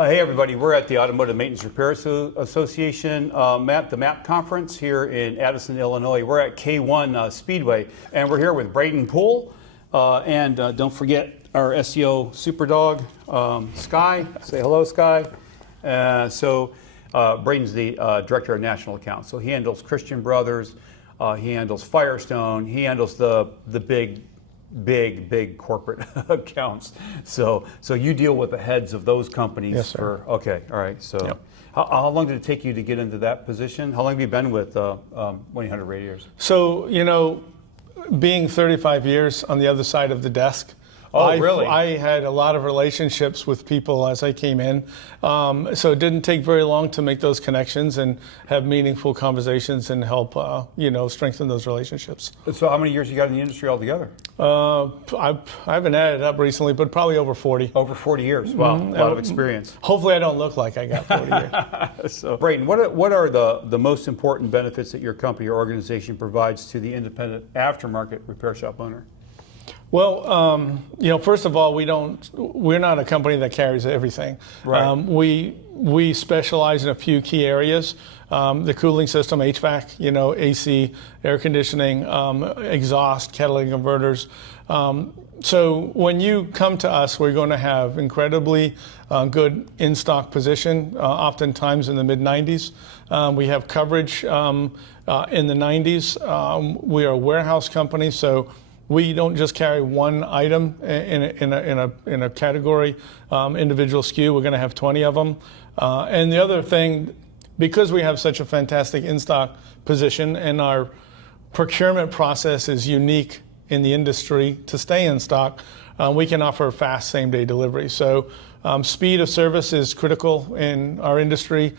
Hey everybody, we're at the Automotive Maintenance Repair Association the MAP conference here in Addison, Illinois. We're at K1 Speedway, and we're here with Braden Poole, and don't forget our SEO superdog, Sky. Say hello, Sky. Braden's the Director of National Accounts, so he handles Christian Brothers, he handles Firestone, he handles the big corporate accounts. So you deal with the heads of those companies. Yes, sir. Okay, all right. So yep. How long did it take you to get into that position? How long have you been with 1-800 Radiators? So, being 35 years on the other side of the desk, really? I had a lot of relationships with people as I came in. So it didn't take very long to make those connections and have meaningful conversations and help, strengthen those relationships. So how many years you got in the industry altogether? I haven't added up recently, but probably over 40. Over 40 years. Wow, a lot of experience. Hopefully I don't look like I got 40 years. So, Braden, what are the most important benefits that your company or organization provides to the independent aftermarket repair shop owner? Well, first of all, we're not a company that carries everything. Right. We specialize in a few key areas. The cooling system, HVAC, AC, air conditioning, exhaust, catalytic converters. So when you come to us, we're going to have incredibly good in-stock position, oftentimes in the mid-90s. We have coverage in the 90s. We are a warehouse company, so we don't just carry one item in a category, individual SKU. We're going to have 20 of them. And the other thing, because we have such a fantastic in-stock position and our procurement process is unique in the industry to stay in stock, we can offer fast same-day delivery. So speed of service is critical in our industry.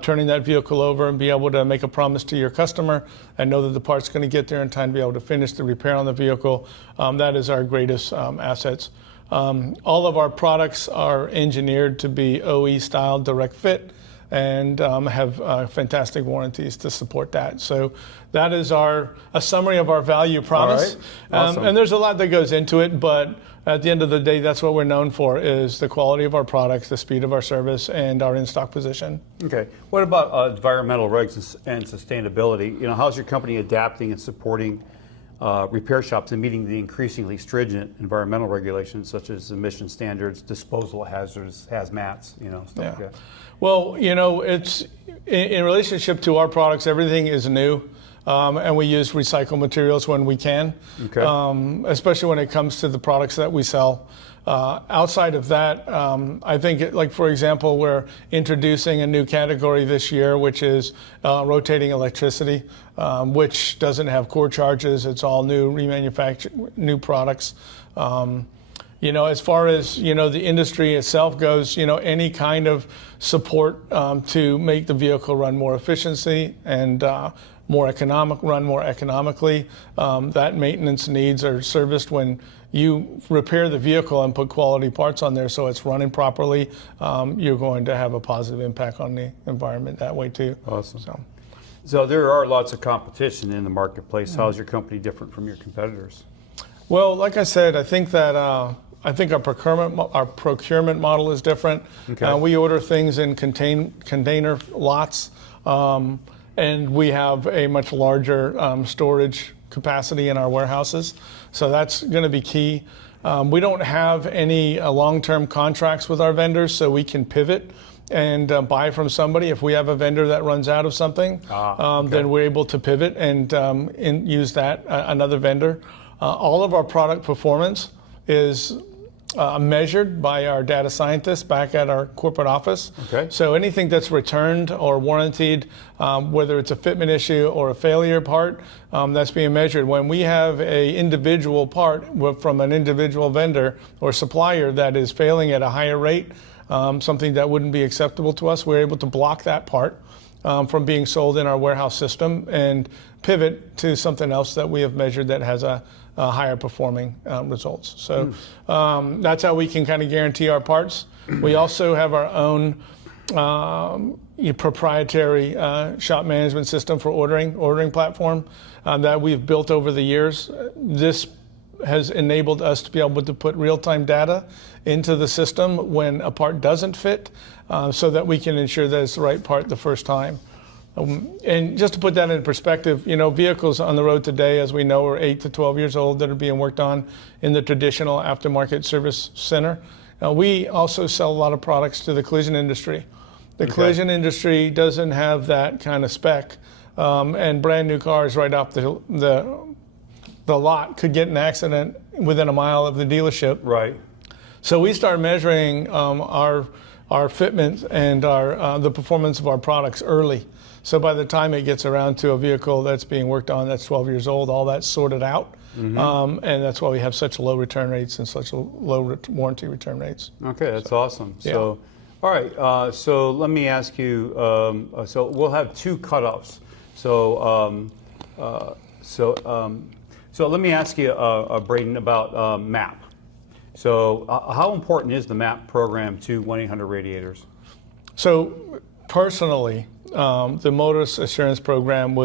Turning that vehicle over and be able to make a promise to your customer and know that the part's going to get there in time to be able to finish the repair on the vehicle, that is our greatest assets. All of our products are engineered to be OE style direct fit and have fantastic warranties to support that. So that is a summary of our value promise. All right. Awesome. And there's a lot that goes into it, but at the end of the day, that's what we're known for, is the quality of our products, the speed of our service, and our in-stock position. Okay. What about environmental regs and sustainability? How's your company adapting and supporting repair shops and meeting the increasingly stringent environmental regulations such as emission standards, disposal hazards, hazmats, stuff like that? Well, it's in relationship to our products, everything is new. And we use recycled materials when we can, okay. Especially when it comes to the products that we sell. Outside of that, I think, for example, we're introducing a new category this year, which is rotating electricity, which doesn't have core charges. It's all new, remanufactured, new products. As far as, the industry itself goes, any kind of support to make the vehicle run more efficiency and run more economically. That maintenance needs are serviced when you repair the vehicle and put quality parts on there so it's running properly. You're going to have a positive impact on the environment that way too. Awesome. So there are lots of competition in the marketplace. Mm-hmm. How's your company different from your competitors? Well, like I said, I think that our procurement model is different. Okay. We order things in container lots. And we have a much larger storage capacity in our warehouses. So that's going to be key. We don't have any long-term contracts with our vendors, so we can pivot and buy from somebody. If we have a vendor that runs out of something, okay. Then we're able to pivot and use that, another vendor. All of our product performance is measured by our data scientists back at our corporate office. Okay. So anything that's returned or warranted, whether it's a fitment issue or a failure part, that's being measured. When we have a individual part from an individual vendor or supplier that is failing at a higher rate, something that wouldn't be acceptable to us, we're able to block that part from being sold in our warehouse system and pivot to something else that we have measured that has a higher performing results. So that's how we can kind of guarantee our parts. We also have our own proprietary shop management system for ordering platform that we've built over the years. This has enabled us to be able to put real-time data into the system when a part doesn't fit, so that we can ensure that it's the right part the first time. And just to put that in perspective, vehicles on the road today, as we know, are 8 to 12 years old that are being worked on in the traditional aftermarket service center. We also sell a lot of products to the collision industry. The collision industry doesn't have that kind of spec, and brand new cars right off the lot could get an accident within a mile of the dealership. Right. So we start measuring our fitment and the performance of our products early. So by the time it gets around to a vehicle that's being worked on that's 12 years old, all that's sorted out. And that's why we have such low return rates and such low warranty return rates. Okay, that's awesome. Yeah. So, all right, so let me ask you, so we'll have 2 cutoffs. So, so let me ask you, Braden, about MAP. So how important is the MAP program to 1-800-Radiators? So personally, the motorist assurance program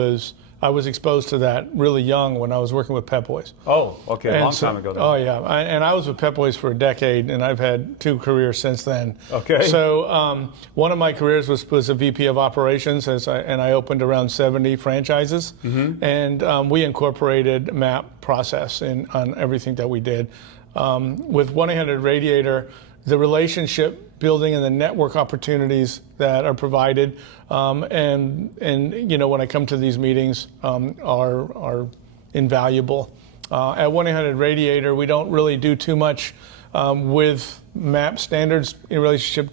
I was exposed to that really young when I was working with Pep Boys. Oh, okay, a long time ago then. Oh yeah, and I was with Pep Boys for a decade, and I've had 2 careers since then. Okay. So one of my careers was a VP of operations, and I opened around 70 franchises, and we incorporated MAP process on everything that we did. With 1-800-Radiator, the relationship building and the network opportunities that are provided, and when I come to these meetings, are invaluable. At 1-800-Radiator, we don't really do too much with MAP standards in relationship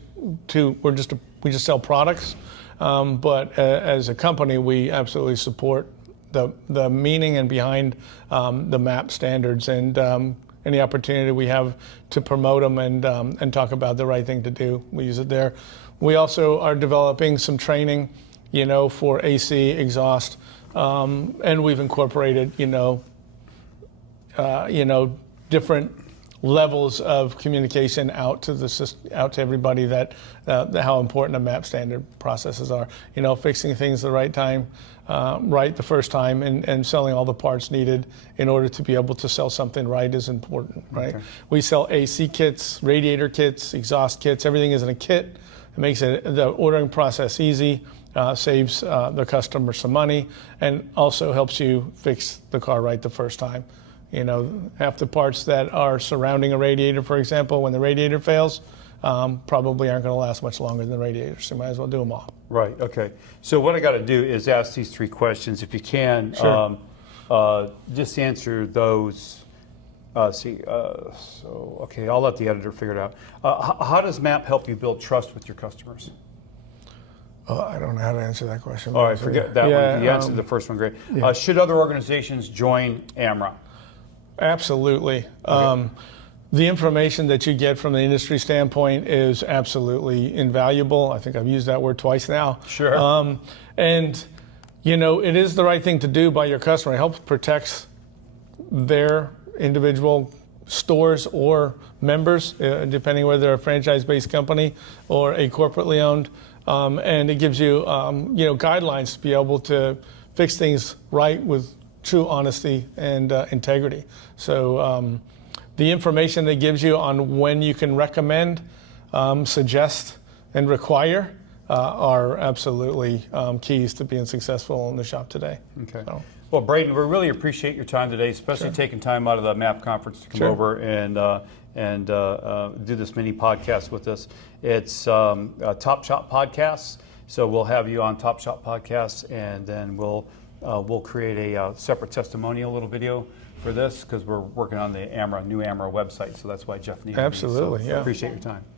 to we just sell products, but as a company, we absolutely support the meaning and behind the MAP standards, and any opportunity we have to promote them and talk about the right thing to do, we use it there. We also are developing some training, for AC, exhaust, and we've incorporated, different levels of communication out to everybody that how important the MAP standard processes are. Fixing things the right time, right the first time, and selling all the parts needed in order to be able to sell something right is important, right? Okay. We sell AC kits, radiator kits, exhaust kits. Everything is in a kit. It makes the ordering process easy, saves the customer some money, and also helps you fix the car right the first time. Half the parts that are surrounding a radiator, for example, when the radiator fails, probably aren't going to last much longer than the radiator, so you might as well do them all. Right, okay. So what I got to do is ask these 3 questions, if you can. Sure. Just answer those. Okay, I'll let the editor figure it out. How does MAP help you build trust with your customers? I don't know how to answer that question. All right, forget that one. You answered the first one, great. Yeah. Should other organizations join AMRA? Absolutely. Okay. The information that you get from the industry standpoint is absolutely invaluable. I think I've used that word twice now. Sure. And it is the right thing to do by your customer. It helps protect their individual stores or members, depending whether they're a franchise-based company or a corporately owned. And it gives you, guidelines to be able to fix things right with true honesty and integrity. So the information that gives you on when you can recommend, suggest, and require are absolutely keys to being successful in the shop today. Okay. So. Well, Braden, we really appreciate your time today, especially taking time out of the MAP conference to come over and do this mini podcast with us. It's Top Shop Podcasts, so we'll have you on Top Shop Podcasts, and then we'll create a separate testimonial little video for this, because we're working on the new AMRA website, so that's why Jeff needed Absolutely, me. So yeah. Appreciate your time.